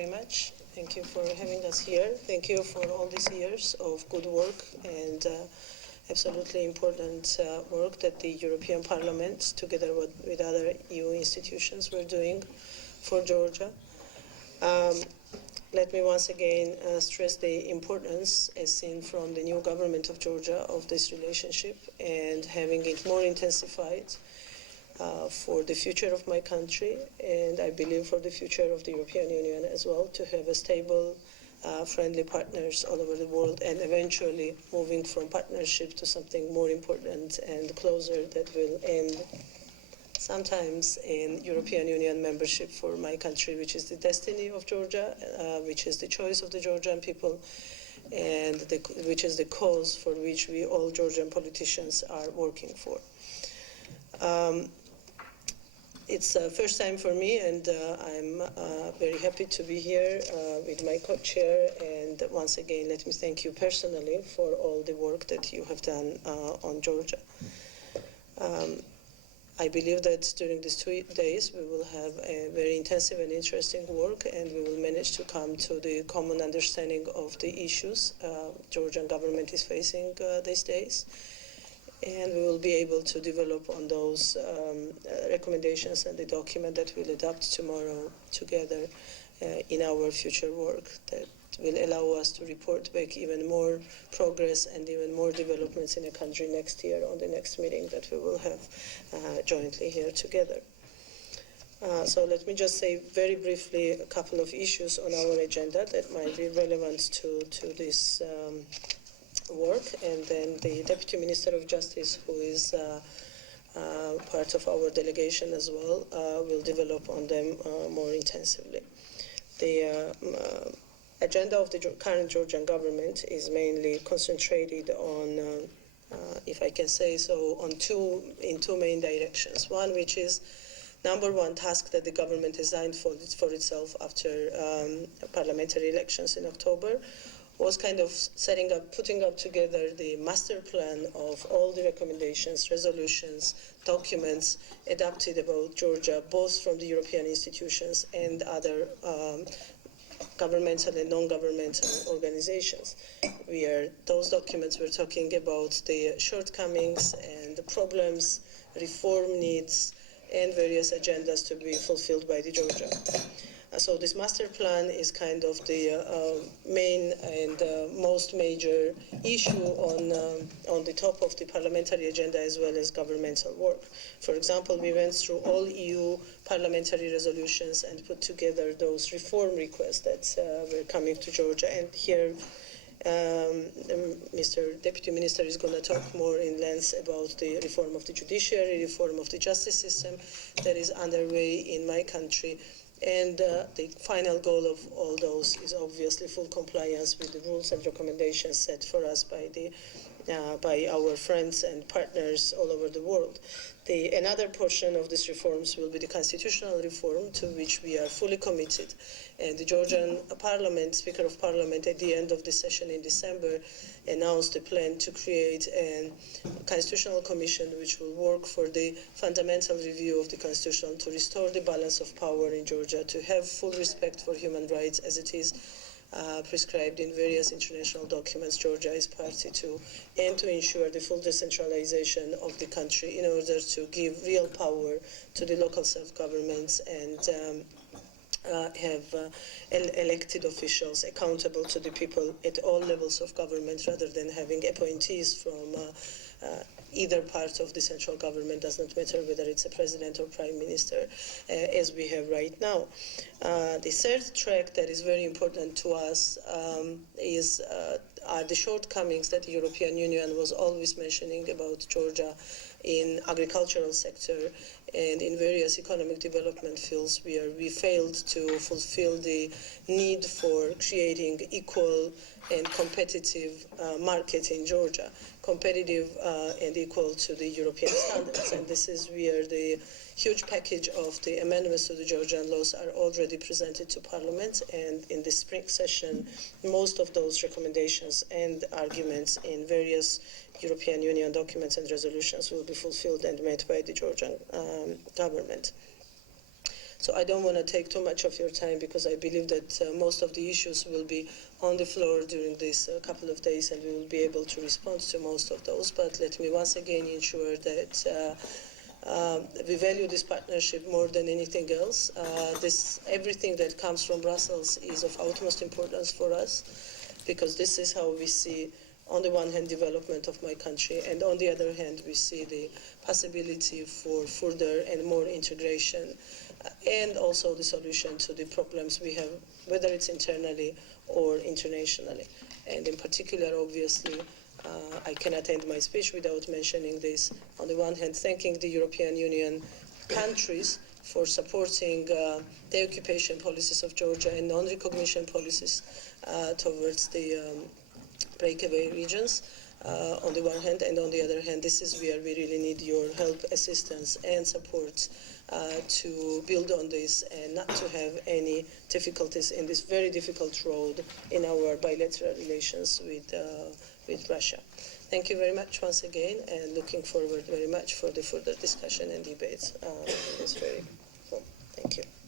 very much. Thank you for having us here. Thank you for all these years of good work and absolutely important work that the European Parliament, together with other EU institutions, were doing for Georgia. Let me once again stress the importance, as seen from the new government of Georgia, of this relationship and having it more intensified for the future of my country, and I believe for the future of the European Union as well, to have a stable, friendly partners all over the world, and eventually moving from partnership to something more important and closer that will end sometimes in European Union membership for my country, which is the destiny of Georgia, which is the choice of the Georgian people, and which is the cause for which we all Georgian politicians are working for. It's the first time for me, and I'm very happy to be here with my co-chair, and once again let me thank you personally for all the work that you have done on Georgia. I believe that during these 2 days we will have a very intensive and interesting work, and we will manage to come to the common understanding of the issues Georgian government is facing these days. And we will be able to develop on those recommendations and the document that we'll adopt tomorrow together in our future work that will allow us to report back even more progress and even more developments in the country next year on the next meeting that we will have jointly here together. So let me just say very briefly a couple of issues on our agenda that might be relevant to this work, and then the Deputy Minister of Justice, who is part of our delegation as well, will develop on them more intensively. The agenda of the current Georgian government is mainly concentrated on, if I can say so, in two main directions. One, which is number one task that the government designed for itself after parliamentary elections in October, was kind of putting up together the master plan of all the recommendations, resolutions, documents adopted about Georgia, both from the European institutions and other governmental and non-governmental organizations. Those documents were talking about the shortcomings and the problems, reform needs, and various agendas to be fulfilled by the Georgia. So this master plan is kind of the main and most major issue on the top of the parliamentary agenda as well as governmental work. For example, we went through all EU parliamentary resolutions and put together those reform requests that were coming to Georgia. And here Mr. Deputy Minister is going to talk more in length about the reform of the judiciary, reform of the justice system that is underway in my country. And the final goal of all those is obviously full compliance with the rules and recommendations set for us by our friends and partners all over the world. Another portion of these reforms will be the constitutional reform, to which we are fully committed. And the Georgian Parliament, Speaker of Parliament, at the end of the session in December, announced a plan to create a constitutional commission which will work for the fundamental review of the constitution, to restore the balance of power in Georgia, to have full respect for human rights as it is prescribed in various international documents Georgia is party to, and to ensure the full decentralization of the country in order to give real power to the local self-governments and have elected officials accountable to the people at all levels of government, rather than having appointees from either part of the central government, does not matter whether it's a president or prime minister, as we have right now. The third track that is very important to us are the shortcomings that the European Union was always mentioning about Georgia in agricultural sector and in various economic development fields, where we failed to fulfill the need for creating equal and competitive market in Georgia, competitive and equal to the European standards. And this is where the huge package of the amendments to the Georgian laws are already presented to Parliament, and in the spring session, most of those recommendations and arguments in various European Union documents and resolutions will be fulfilled and met by the Georgian government. So I don't want to take too much of your time because I believe that most of the issues will be on the floor during this couple of days, and we will be able to respond to most of those. But let me once again ensure that we value this partnership more than anything else. Everything that comes from Brussels is of utmost importance for us, because this is how we see, on the one hand, development of my country, and on the other hand, we see the possibility for further and more integration, and also the solution to the problems we have, whether it's internally or internationally. And in particular, obviously, I cannot end my speech without mentioning this. On the one hand, thanking the European Union countries for supporting the occupation policies of Georgia and non-recognition policies towards the breakaway regions, on the one hand, and on the other hand, this is where we really need your help, assistance, and support to build on this and not to have any difficulties in this very difficult road in our bilateral relations with Russia. Thank you very much once again, and looking forward very much for the further discussion and debates. It's very cool. Thank you.